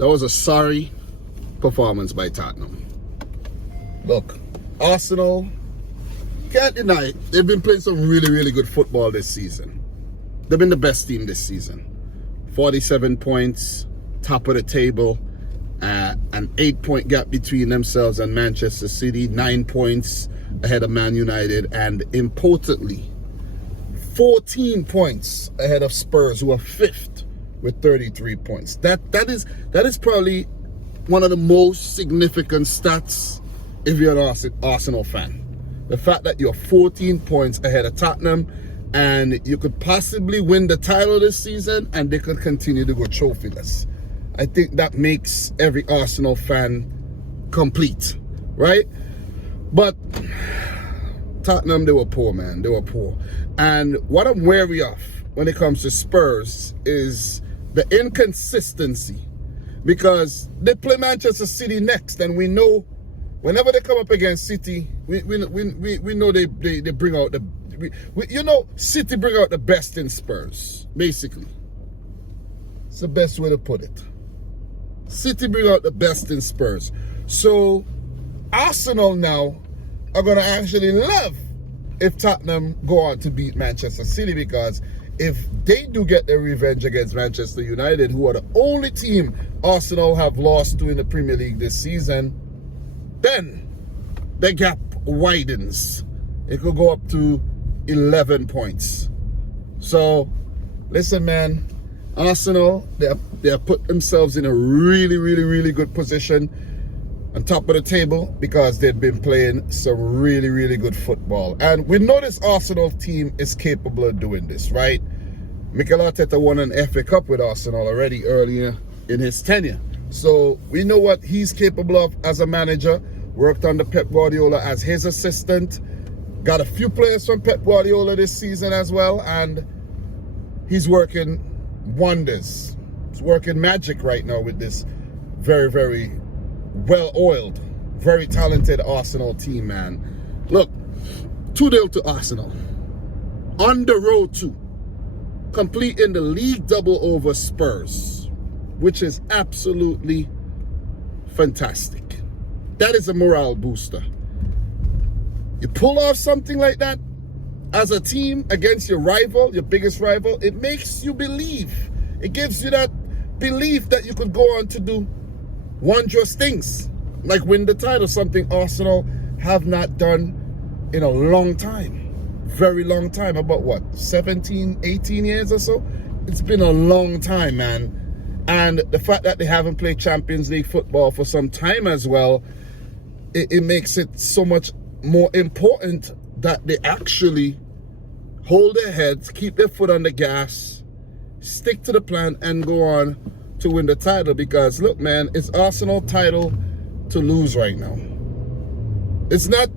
That was a sorry performance by Tottenham. Look, Arsenal, can't deny it. They've been playing some really, really good football this season. They've been the best team this season. 47 points, top of the table, an 8-point gap between themselves and Manchester City, 9 points ahead of Man United, and importantly, 14 points ahead of Spurs, who are 5th with 33 points. That is probably one of the most significant stats if you're an Arsenal fan. The fact that you're 14 points ahead of Tottenham, and you could possibly win the title this season, and they could continue to go trophyless. I think that makes every Arsenal fan complete, right? But Tottenham, they were poor, man. They were poor. And what I'm wary of when it comes to Spurs is the inconsistency, because they play Manchester City next, and we know whenever they come up against City, we know they bring out the City bring out the best in Spurs, basically. It's the best way to put it. City bring out the best in Spurs. So Arsenal now are going to actually love if Tottenham go on to beat Manchester City, because if they do get their revenge against Manchester United, who are the only team Arsenal have lost to in the Premier League this season, then the gap widens. It could go up to 11 points. So, listen, man, Arsenal, they have put themselves in a really, really, really good position on top of the table, because they've been playing some really, really good football. And we know this Arsenal team is capable of doing this, right? Mikel Arteta won an FA Cup with Arsenal already earlier in his tenure. So we know what he's capable of as a manager. Worked under Pep Guardiola as his assistant. Got a few players from Pep Guardiola this season as well. And he's working wonders. He's working magic right now with this very, very well-oiled, very talented Arsenal team, man. Look, 2-0 to Arsenal. On the road to completing the league double over Spurs, which is absolutely fantastic. That is a morale booster. You pull off something like that as a team against your rival, your biggest rival, it makes you believe. It gives you that belief that you could go on to do wondrous things, like win the title, something Arsenal have not done in a long time. Very long time, about what, 17, 18 years or so? It's been a long time, man. And the fact that they haven't played Champions League football for some time as well, it makes it so much more important that they actually hold their heads, keep their foot on the gas, stick to the plan, and go on to win the title. Because look, man, it's Arsenal title to lose right now. It's not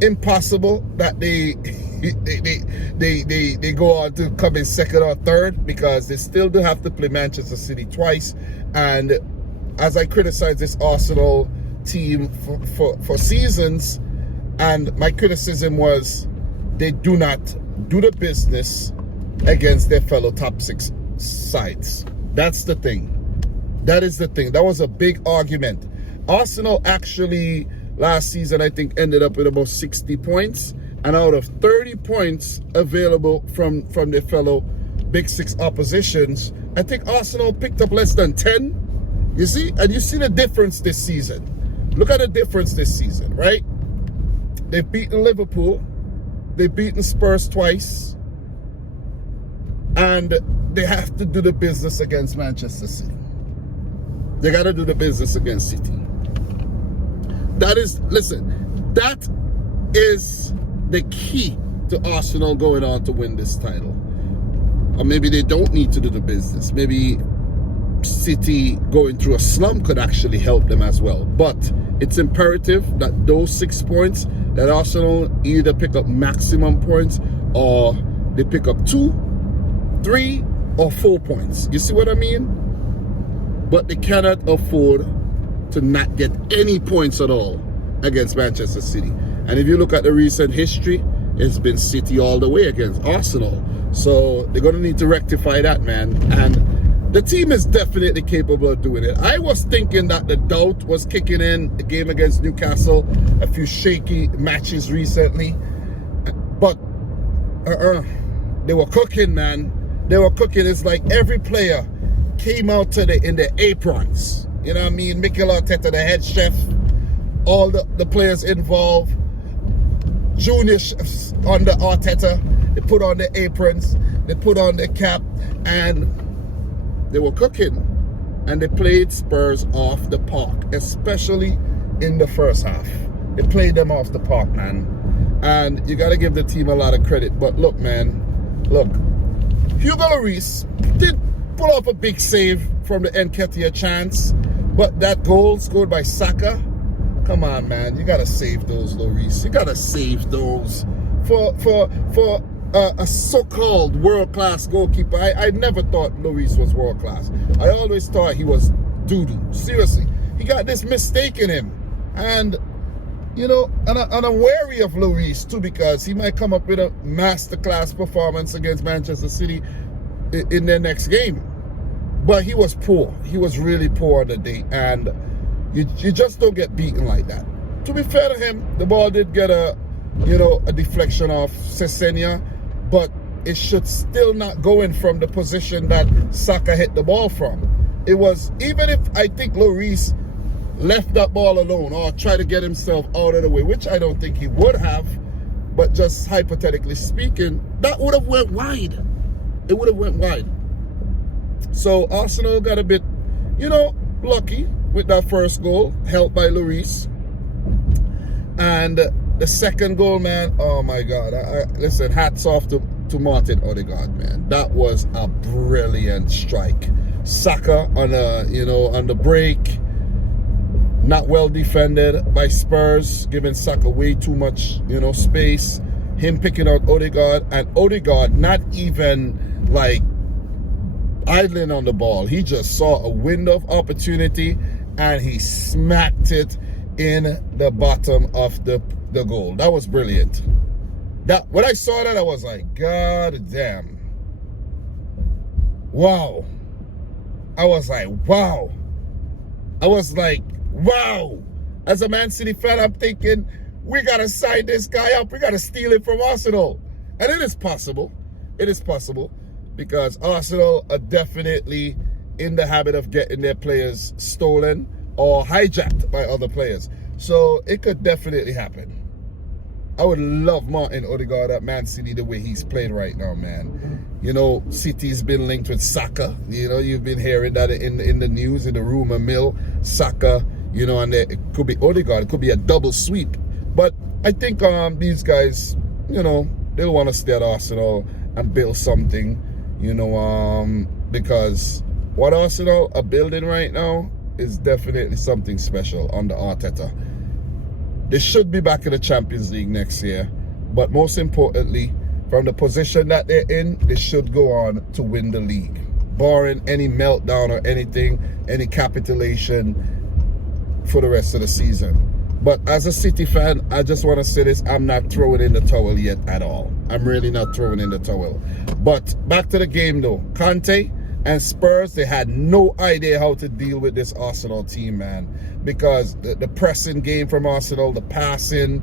impossible that they go on to come in second or third, because they still do have to play Manchester City twice. And as I criticize this Arsenal team for seasons, and my criticism was they do not do the business against their fellow top 6 sides. That's the thing. That is the thing. That was a big argument. Arsenal actually last season, I think, ended up with about 60 points. And out of 30 points available from their fellow Big 6 oppositions, I think Arsenal picked up less than 10. You see? And you see the difference this season. Look at the difference this season, right? They've beaten Liverpool. They've beaten Spurs twice. And they have to do the business against Manchester City. They got to do the business against City. That is, listen, that is the key to Arsenal going on to win this title. Or maybe they don't need to do the business. Maybe City going through a slump could actually help them as well. But it's imperative that those 6 points, that Arsenal either pick up maximum points, or they pick up 2, 3, or 4 points. You see what I mean? But they cannot afford to not get any points at all against Manchester City. And if you look at the recent history, it's been City all the way against Arsenal. So they're going to need to rectify that, man. And the team is definitely capable of doing it. I was thinking that the doubt was kicking in the game against Newcastle, a few shaky matches recently, but they were cooking, man. They were cooking. It's like every player came out today in their aprons. You know what I mean? Mikel Arteta, the head chef, all the players involved, junior chefs under Arteta, they put on their aprons, they put on their cap, and they were cooking. And they played Spurs off the park, especially in the first half. They played them off the park, man. And you got to give the team a lot of credit. But look, man, look, Hugo Lloris did pull off a big save from the Nketiah chance, but that goal scored by Saka, come on, man, you got to save those, Lloris. You got to save those for a so-called world-class goalkeeper. I never thought Lloris was world-class. I always thought he was doo-doo. Seriously, he got this mistake in him. And, you know, and I'm wary of Lloris too, because he might come up with a masterclass performance against Manchester City in their next game. But he was poor. He was really poor on the day. And you just don't get beaten like that. To be fair to him, the ball did get a deflection off Sessegnon, but it should still not go in from the position that Saka hit the ball from. It was, even if I think Lloris left that ball alone or tried to get himself out of the way, which I don't think he would have, but just hypothetically speaking, that would have went wide. It would have went wide. So Arsenal got a bit, lucky with that first goal, helped by Lloris. And the second goal, man, oh my God. Listen, hats off to Martin Odegaard, man. That was a brilliant strike. Saka on the break, not well defended by Spurs, giving Saka way too much, space. Him picking out Odegaard, and Odegaard not even like idling on the ball. He just saw a window of opportunity and he smacked it in the bottom of the goal. That was brilliant. When I saw that, I was like, God damn. Wow. I was like, wow. As a Man City fan, I'm thinking, we got to sign this guy up. We got to steal it from Arsenal. And it is possible. It is possible, because Arsenal are definitely in the habit of getting their players stolen or hijacked by other players. So it could definitely happen. I would love Martin Odegaard at Man City the way he's playing right now, man. City's been linked with Saka. You've been hearing that in the news, in the rumor mill. Saka, and it could be Odegaard. It could be a double sweep. But I think these guys, they'll want to stay at Arsenal and build something, because what Arsenal are building right now is definitely something special under Arteta. They should be back in the Champions League next year, but most importantly, from the position that they're in, they should go on to win the league, barring any meltdown or anything, any capitulation for the rest of the season. But as a City fan, I just want to say this, I'm not throwing in the towel yet at all. I'm really not throwing in the towel. But back to the game though. Conte and Spurs, they had no idea how to deal with this Arsenal team, man. Because the pressing game from Arsenal, the passing,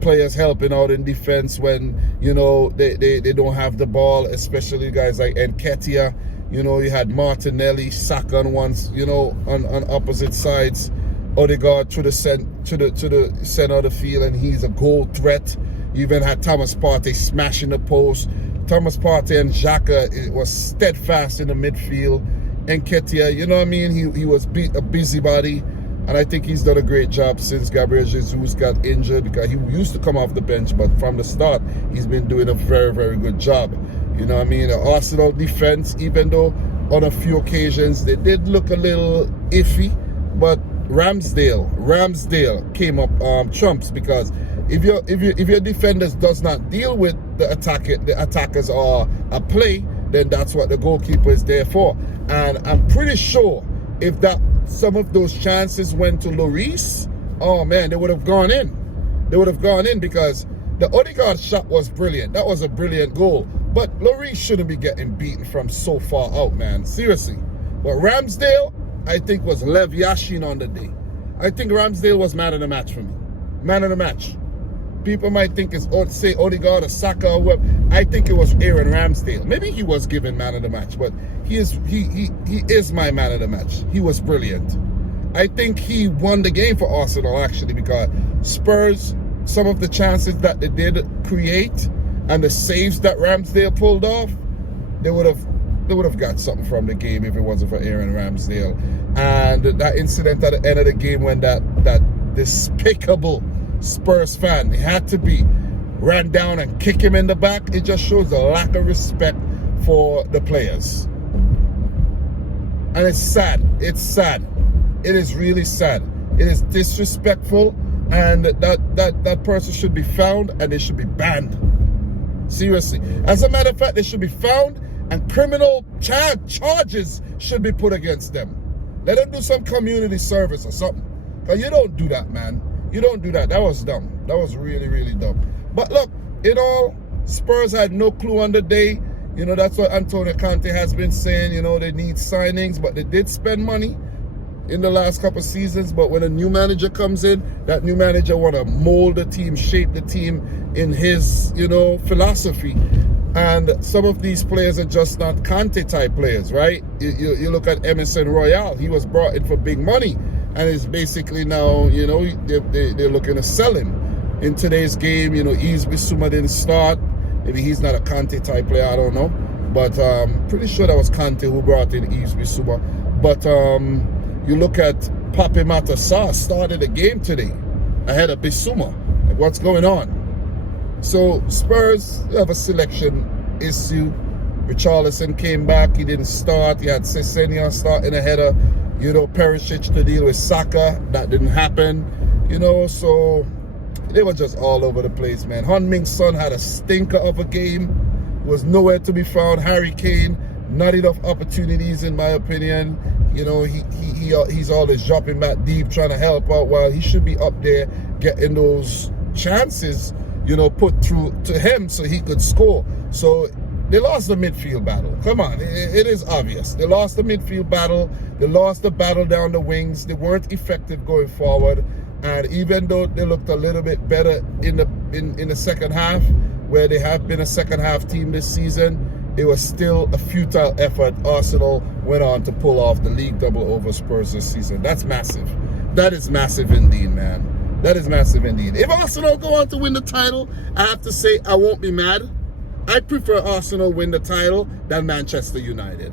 players helping out in defense when, they don't have the ball, especially guys like Nketiah. You had Martinelli, Saka on on opposite sides. Odegaard to the center of the field, and he's a goal threat. You even had Thomas Partey smashing the post. Thomas Partey and Xhaka was steadfast in the midfield. Nketiah, he was a busybody, and I think he's done a great job since Gabriel Jesus got injured, because he used to come off the bench, but from the start, he's been doing a very, very good job. The Arsenal defense, even though on a few occasions they did look a little iffy, but Ramsdale came up trumps, because if your defenders does not deal with the attackers or a play, then that's what the goalkeeper is there for. And I'm pretty sure if some of those chances went to Lloris, oh man, they would have gone in. They would have gone in, because the Odegaard shot was brilliant. That was a brilliant goal. But Lloris shouldn't be getting beaten from so far out, man. Seriously. But Ramsdale, I think, was Lev Yashin on the day. I think Ramsdale was man of the match for me. Man of the match. People might think it's, say, Odegaard or Saka or whoever. I think it was Aaron Ramsdale. Maybe he was given man of the match, but he is my man of the match. He was brilliant. I think he won the game for Arsenal, actually, because Spurs, some of the chances that they did create and the saves that Ramsdale pulled off, they would have got something from the game if it wasn't for Aaron Ramsdale. And that incident at the end of the game when that despicable Spurs fan, he had to be, ran down and kick him in the back, it just shows a lack of respect for the players. And it's sad. It's sad. It is really sad. It is disrespectful, and that person should be found and they should be banned. Seriously. As a matter of fact, they should be found and criminal charges should be put against them. Let them do some community service or something. Because you don't do that, man. You don't do that. That was dumb. That was really, really dumb. But look, in all, Spurs had no clue on the day. You know, that's what Antonio Conte has been saying. You know, they need signings, but they did spend money in the last couple of seasons. But when a new manager comes in, that new manager want to mold the team, shape the team in his, you know, philosophy. And some of these players are just not Conte-type players, right? You look at Emerson Royale. He was brought in for big money. And it's basically now, you know, they're looking to sell him. In today's game, you know, Yves Bissouma didn't start. Maybe he's not a Conte-type player, I don't know. But pretty sure that was Conte who brought in Yves Bissouma. But you look at Pape Matar Sarr started the game today ahead of Bissouma. Like, what's going on? So Spurs have a selection issue. Richarlison came back. He didn't start. He had Sessegnon starting ahead of, you know, Perisic to deal with Saka. That didn't happen. You know, so they were just all over the place, man. Heung-min Son had a stinker of a game. Was nowhere to be found. Harry Kane, not enough opportunities in my opinion. You know, he's always dropping back deep, trying to help out, while he should be up there getting those chances, you know, put through to him so he could score. So they lost the midfield battle. Come on, it is obvious. They lost the midfield battle. They lost the battle down the wings. They weren't effective going forward. And even though they looked a little bit better in the second half, where they have been a second half team this season, it was still a futile effort. Arsenal went on to pull off the league double over Spurs this season. That's massive. That is massive indeed, man. That is massive indeed. If Arsenal go on to win the title, I have to say I won't be mad. I prefer Arsenal win the title than Manchester United.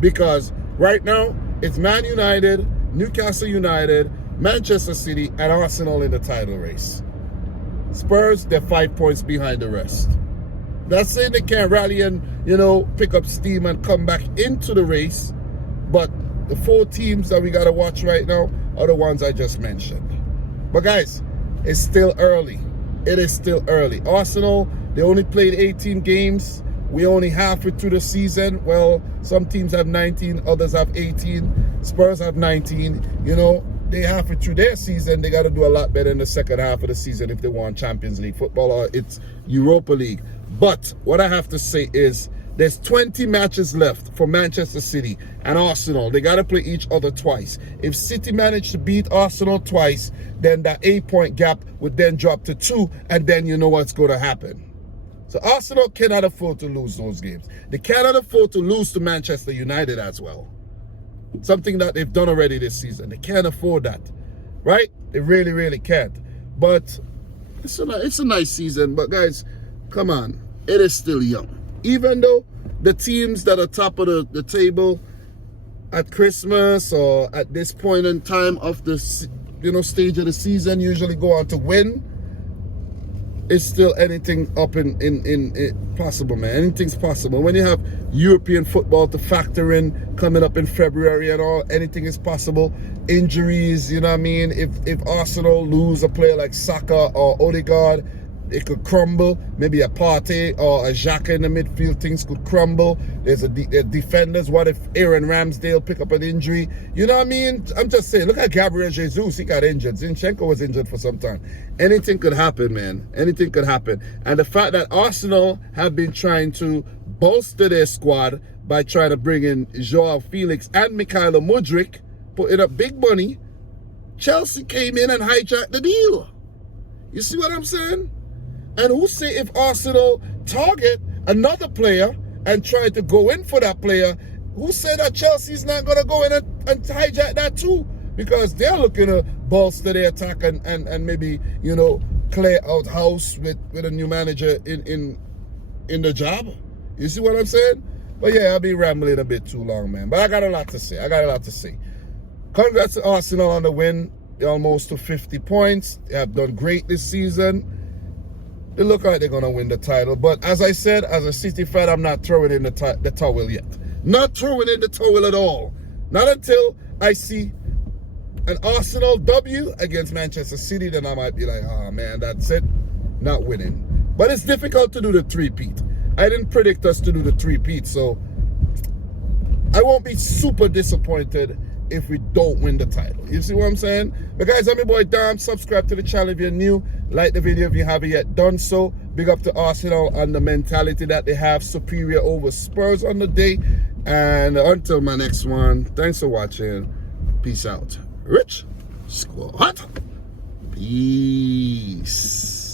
Because right now, it's Man United, Newcastle United, Manchester City, and Arsenal in the title race. Spurs, they're 5 points behind the rest. Not saying they can't rally and, you know, pick up steam and come back into the race, but the 4 teams that we got to watch right now are the ones I just mentioned. But guys, it's still early. It is still early. Arsenal, they only played 18 games. We only halfway through the season. Well, some teams have 19, others have 18. Spurs have 19. You know, they halfway through their season. They got to do a lot better in the second half of the season if they want Champions League football or it's Europa League. But what I have to say is there's 20 matches left for Manchester City and Arsenal. They got to play each other twice. If City managed to beat Arsenal twice, then that 8-point gap would then drop to 2, and then you know what's going to happen. So Arsenal cannot afford to lose those games. They cannot afford to lose to Manchester United as well. Something that they've done already this season. They can't afford that, right? They really, really can't. But it's a nice season. But guys, come on. It is still young. Even though the teams that are top of the table at Christmas or at this point in time of the stage of the season usually go on to win, it's still anything up in possible, man. Anything's possible. When you have European football to factor in coming up in February and all, anything is possible. Injuries, you know what I mean? If Arsenal lose a player like Saka or Odegaard, it could crumble. Maybe a Partey or a Xhaka in the midfield, things could crumble. There's a defenders. What if Aaron Ramsdale pick up an injury? You know what I mean? I'm just saying, look at Gabriel Jesus. He got injured. Zinchenko was injured for some time. Anything could happen, man. Anything could happen. And the fact that Arsenal have been trying to bolster their squad by trying to bring in Joao Felix and Mikhailo Mudryk, putting up big money. Chelsea came in and hijacked the deal. You see what I'm saying? And who say if Arsenal target another player and try to go in for that player, who said that Chelsea's not going to go in and hijack that too? Because they're looking to bolster their attack and maybe, you know, clear out house with a new manager in the job. You see what I'm saying? But yeah, I'll be rambling a bit too long, man. But I got a lot to say. Congrats to Arsenal on the win. They're almost to 50 points. They have done great this season. They look like they're going to win the title. But as I said, as a City fan, I'm not throwing in the towel yet. Not throwing in the towel at all. Not until I see an Arsenal W against Manchester City, then I might be like, oh man, that's it. Not winning. But it's difficult to do the three-peat. I didn't predict us to do the three-peat, so I won't be super disappointed if we don't win the title. You see what I'm saying? But guys, I'm your boy Dom. Subscribe to the channel if you're new. Like the video if you haven't yet done so. Big up to Arsenal and the mentality that they have, superior over Spurs on the day. And until my next one, thanks for watching. Peace out. Rich Squad. Peace.